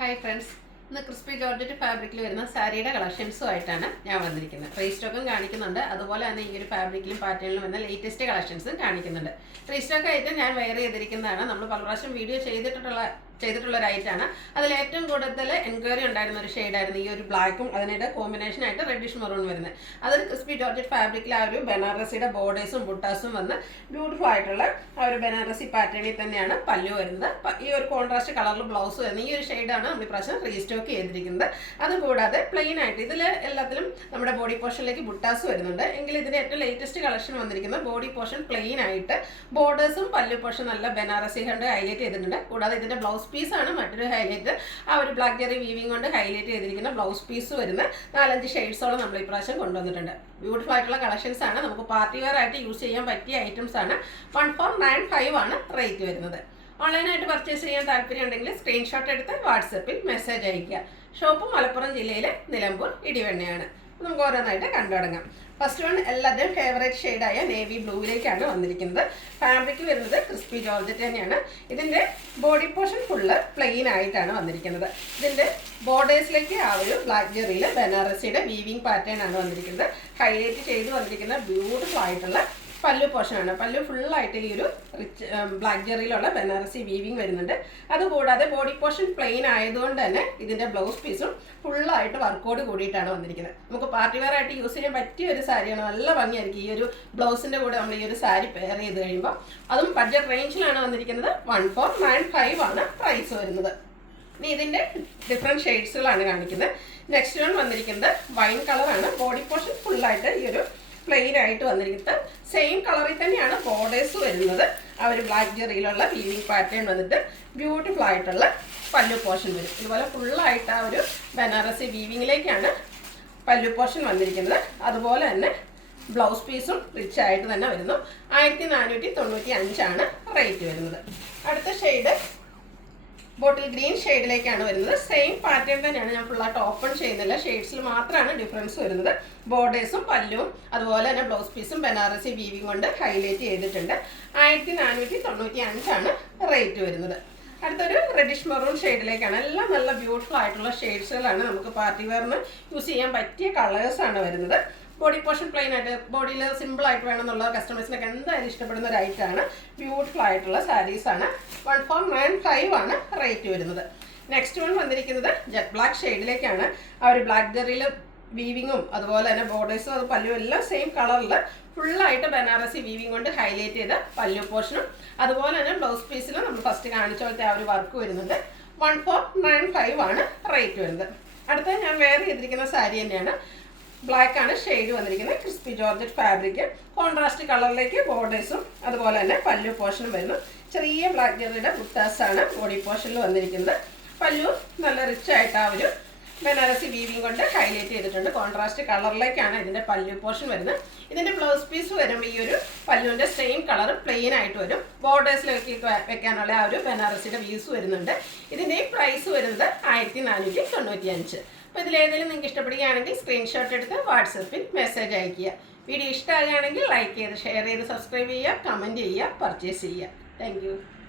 Hi friends, ഇന്ന് crispy georgette ഫാബ്രിക്കിൽ വരുന്ന സാരിയുടെ കളക്ഷൻസുമായിട്ടാണ് ഞാൻ വന്നിരിക്കുന്നത്. റീസ്റ്റോക്കും കാണിക്കുന്നുണ്ട്, അതുപോലെ തന്നെ ഈ ഒരു ഫാബ്രിക്കിലും പാറ്റേണിലും വരുന്ന ലേറ്റസ്റ്റ് കളക്ഷൻസും കാണിക്കുന്നുണ്ട്. റീസ്റ്റോക്ക് ആയിട്ട് ഞാൻ വെയർ ചെയ്തിരിക്കുന്നതാണ്. നമ്മൾ പല പ്രാവശ്യം വീഡിയോ ചെയ്തിട്ടുള്ള ഒരു ഐറ്റാണ്. അതിൽ ഏറ്റവും കൂടുതൽ എൻക്വയറി ഉണ്ടായിരുന്ന ഒരു ഷെയ്ഡായിരുന്നു ഈ ഒരു ബ്ലാക്കും അതിനായിട്ട് കോമ്പിനേഷനായിട്ട് റെഡിഷ് മെറൂൺ വരുന്നത്. അതൊരു ക്രിസ്പി ജോർജറ്റ് ഫാബ്രിക്കിൽ ആ ഒരു ബനാറസിയുടെ ബോർഡേഴ്സും ബുട്ടാസും വന്ന് ബ്യൂട്ടിഫുൾ ആയിട്ടുള്ള ആ ഒരു ബനാറസി പാറ്റേണിൽ തന്നെയാണ് പല്ലു വരുന്നത്. ഈ ഒരു കോൺട്രാസ്റ്റ് കളറിൽ ബ്ലൗസ് വരുന്നത്. ഈ ഒരു ഷെയ്ഡാണ് നമ്മൾ ഇപ്രാവശ്യം റീസ്റ്റോക്ക് ചെയ്തിരിക്കുന്നത്. അതുകൂടാതെ പ്ലെയിൻ ആയിട്ട് ഇതിൽ എല്ലാത്തിലും നമ്മുടെ ബോഡി പോർഷനിലേക്ക് ബുട്ടാസ് വരുന്നുണ്ട്. എങ്കിൽ ഇതിൻ്റെ ഏറ്റവും ലേറ്റസ്റ്റ് കളക്ഷൻ വന്നിരിക്കുന്നത് ബോഡി പോർഷൻ പ്ലെയിൻ ആയിട്ട് ബോർഡേഴ്സും പല്ലു പോർഷൻ നല്ല ബനാറസി കൊണ്ട് ഹൈലൈറ്റ് ചെയ്തിട്ടുണ്ട്. കൂടാതെ ഇതിൻ്റെ ബ്ലൗസ് പീസാണ് മറ്റൊരു ഹൈലൈറ്റ്. ആ ഒരു ബ്ലാക്ക് ജെറി വീവിംഗ് കൊണ്ട് ഹൈലൈറ്റ് ചെയ്തിരിക്കുന്ന ബ്ലൗസ് പീസ് വരുന്ന 4-5 ഷെയ്ഡ്സോളം നമ്മൾ ഇപ്രാവശ്യം കൊണ്ടുവന്നിട്ടുണ്ട്. ബ്യൂട്ടിഫുൾ ആയിട്ടുള്ള കളക്ഷൻസ് ആണ്. നമുക്ക് പാർട്ടി വെയർ ആയിട്ട് യൂസ് ചെയ്യാൻ പറ്റിയ ഐറ്റംസ് ആണ്. 1495 ആണ് റേറ്റ് വരുന്നത്. ഓൺലൈനായിട്ട് പർച്ചേസ് ചെയ്യാൻ താല്പര്യം ഉണ്ടെങ്കിൽ സ്ക്രീൻഷോട്ട് എടുത്ത് വാട്സപ്പിൽ മെസ്സേജ് അയയ്ക്കുക. ഷോപ്പ് മലപ്പുറം ജില്ലയിലെ നിലമ്പൂർ ഇടിവെണ്ണയാണ്. നമുക്ക് ഓരോന്നായിട്ട് കണ്ടു തുടങ്ങാം. ഫസ്റ്റ് വൺ എല്ലാവരുടെയും ഫേവറേറ്റ് ഷെയ്ഡായ നേവി ബ്ലൂവിലേക്കാണ് വന്നിരിക്കുന്നത്. ഫാബ്രിക് വരുന്നത് ക്രിസ്പി ജോർജറ്റ് തന്നെയാണ്. ഇതിൻ്റെ ബോഡി പോർഷൻ ഫുള്ള് പ്ലെയിൻ ആയിട്ടാണ് വന്നിരിക്കുന്നത്. ഇതിൻ്റെ ബോർഡേഴ്സിലേക്ക് ആ ഒരു ബ്ലാക്ക് ജെറിയിൽ ബനാറസിയുടെ വീവിംഗ് പാറ്റേൺ ആണ് വന്നിരിക്കുന്നത്. ഹൈലൈറ്റ് ചെയ്ത് വന്നിരിക്കുന്ന ബ്യൂട്ടിഫുൾ ആയിട്ടുള്ള പല്ലു പോർഷനാണ്. പല്ലു ഫുള്ളായിട്ട് ഈ ഒരു റിച്ച് ബ്ലാക്ക് ജെറിയിലുള്ള ബനാറസി വീവിങ് വരുന്നുണ്ട്. അതുകൂടാതെ ബോഡി പോർഷൻ പ്ലെയിൻ ആയതുകൊണ്ട് തന്നെ ഇതിൻ്റെ ബ്ലൗസ് പീസും ഫുള്ളായിട്ട് വർക്കോട് കൂടിയിട്ടാണ് വന്നിരിക്കുന്നത്. നമുക്ക് പാർട്ടി വെയർ ആയിട്ട് യൂസ് ചെയ്യാൻ പറ്റിയ ഒരു സാരിയാണ്. നല്ല ഭംഗിയായിരിക്കും ഈ ഒരു ബ്ലൗസിൻ്റെ കൂടെ നമ്മൾ ഈ ഒരു സാരി പെയർ ചെയ്ത് കഴിയുമ്പോൾ. അതും ബഡ്ജറ്റ് റേഞ്ചിലാണ് വന്നിരിക്കുന്നത്. 1495 ആണ് പ്രൈസ് വരുന്നത്. ഇനി ഇതിൻ്റെ ഡിഫറെൻറ്റ് ഷെയ്ഡ്സുകളാണ് കാണിക്കുന്നത്. നെക്സ്റ്റ് വൺ വന്നിരിക്കുന്നത് വൈൻ കളറാണ്. ബോഡി പോർഷൻ ഫുള്ളായിട്ട് ഈ ഒരു പ്ലെയിൻ ആയിട്ട് വന്നിരിക്കുന്നത്. സെയിം കളറിൽ തന്നെയാണ് ബോർഡേഴ്സ് വരുന്നത്. ആ ഒരു ബ്ലാക്ക് ജെറിയിലുള്ള വീവിംഗ് പാറ്റേൺ വന്നിട്ട് ബ്യൂട്ടിഫുൾ ആയിട്ടുള്ള പല്ലു പോർഷൻ വരും. ഇതുപോലെ ഫുള്ളായിട്ട് ആ ഒരു ബനാറസി വീവിങ്ങിലേക്കാണ് പല്ലു പോർഷൻ വന്നിരിക്കുന്നത്. അതുപോലെ തന്നെ ബ്ലൗസ് പീസും റിച്ച് ആയിട്ട് തന്നെ വരുന്നു. 1495 ആണ് റേറ്റ് വരുന്നത്. അടുത്ത ഷെയ്ഡ് ബോട്ടിൽ ഗ്രീൻ ഷെയ്ഡിലേക്കാണ് വരുന്നത്. സെയിം പാറ്റേൺ തന്നെയാണ്. ഞാൻ ഫുള്ളായിട്ട് ഓപ്പൺ ചെയ്യുന്നില്ല. ഷെയ്ഡ്സിൽ മാത്രമാണ് ഡിഫറൻസ് വരുന്നത്. ബോർഡേഴ്സും പല്ലും അതുപോലെ തന്നെ ബ്ലൗസ് പീസും ബനാറസി വീവിംഗ് കൊണ്ട് ഹൈലൈറ്റ് ചെയ്തിട്ടുണ്ട്. 1495 ആണ് റേറ്റ് വരുന്നത്. അടുത്തൊരു റെഡിഷ് മെറൂൺ ഷെയ്ഡിലേക്കാണ്. എല്ലാം നല്ല ബ്യൂട്ടിഫുൾ ആയിട്ടുള്ള ഷെയ്ഡ്സുകളാണ്. നമുക്ക് പാർട്ടി വെയറിന് യൂസ് ചെയ്യാൻ പറ്റിയ കളേഴ്സാണ് വരുന്നത്. ബോഡി പോർഷൻ പ്ലെയിൻ ആയിട്ട് ബോഡിയിൽ സിമ്പിൾ ആയിട്ട് വേണമെന്നുള്ള കസ്റ്റമേഴ്സിനൊക്കെ എന്തായാലും ഇഷ്ടപ്പെടുന്ന ഒരു ഐറ്റാണ്. ബ്യൂട്ടിഫുൾ ആയിട്ടുള്ള സാരീസാണ്. 1495 ആണ് റേറ്റ് വരുന്നത്. നെക്സ്റ്റ് വൺ വന്നിരിക്കുന്നത് ജെറ്റ് ബ്ലാക്ക് ഷെയ്ഡിലേക്കാണ്. ആ ഒരു ബ്ലാക്ക് ജെറിയിൽ വീവിങ്ങും അതുപോലെ തന്നെ ബോർഡേഴ്സും അത് പല്ലും എല്ലാം സെയിം കളറിൽ ഫുള്ളായിട്ട് ബനാറസി വീവിങ് കൊണ്ട് ഹൈലൈറ്റ് ചെയ്ത പല്ലു പോർഷനും അതുപോലെ തന്നെ ബ്ലൗസ് പീസിലും നമ്മൾ ഫസ്റ്റ് കാണിച്ച പോലത്തെ ആ ഒരു വർക്ക് വരുന്നുണ്ട്. 1495 ആണ് റേറ്റ് വരുന്നത്. അടുത്ത ഞാൻ വെയർ ചെയ്തിരിക്കുന്ന സാരി തന്നെയാണ്. ബ്ലാക്ക് ആണ് ഷെയ്ഡ് വന്നിരിക്കുന്നത്. ക്രിസ്പി ജോർജറ്റ് ഫാബ്രിക് കോൺട്രാസ്റ്റ് കളറിലേക്ക് ബോർഡേഴ്സും അതുപോലെ തന്നെ പല്ലു പോർഷനും വരുന്നു. ചെറിയ ബ്ലാക്ക് ജെറിയുടെ ബുട്ടാസാണ് ബോഡി പോർഷനിൽ വന്നിരിക്കുന്നത്. പല്ലു നല്ല റിച്ച് ആയിട്ട് ആ ഒരു ബനാറസി വീവിംഗ് കൊണ്ട് ഹൈലൈറ്റ് ചെയ്തിട്ടുണ്ട്. കോൺട്രാസ്റ്റ് കളറിലേക്കാണ് ഇതിൻ്റെ പല്ലു പോർഷൻ വരുന്നത്. ഇതിൻ്റെ ബ്ലൗസ് പീസ് വരുമ്പോൾ ഈ ഒരു പല്ലുവിൻ്റെ സെയിം കളർ പ്ലെയിൻ ആയിട്ട് വരും. ബോർഡേഴ്സിലേക്ക് വെക്കാനുള്ള ആ ഒരു ബനാറസിയുടെ വ്യൂസ് വരുന്നുണ്ട്. ഇതിൻ്റെ പ്രൈസ് വരുന്നത് 1495. അപ്പോൾ ഇതിലേതെങ്കിലും നിങ്ങൾക്ക് ഇഷ്ടപ്പെടുകയാണെങ്കിൽ സ്ക്രീൻഷോട്ട് എടുത്ത് വാട്സപ്പിൽ മെസ്സേജ് അയയ്ക്കുക. വീഡിയോ ഇഷ്ടമാകുകയാണെങ്കിൽ ലൈക്ക് ചെയ്ത് ഷെയർ ചെയ്ത് സബ്സ്ക്രൈബ് ചെയ്യുക, കമൻറ്റ് ചെയ്യുക, പർച്ചേസ് ചെയ്യുക. താങ്ക്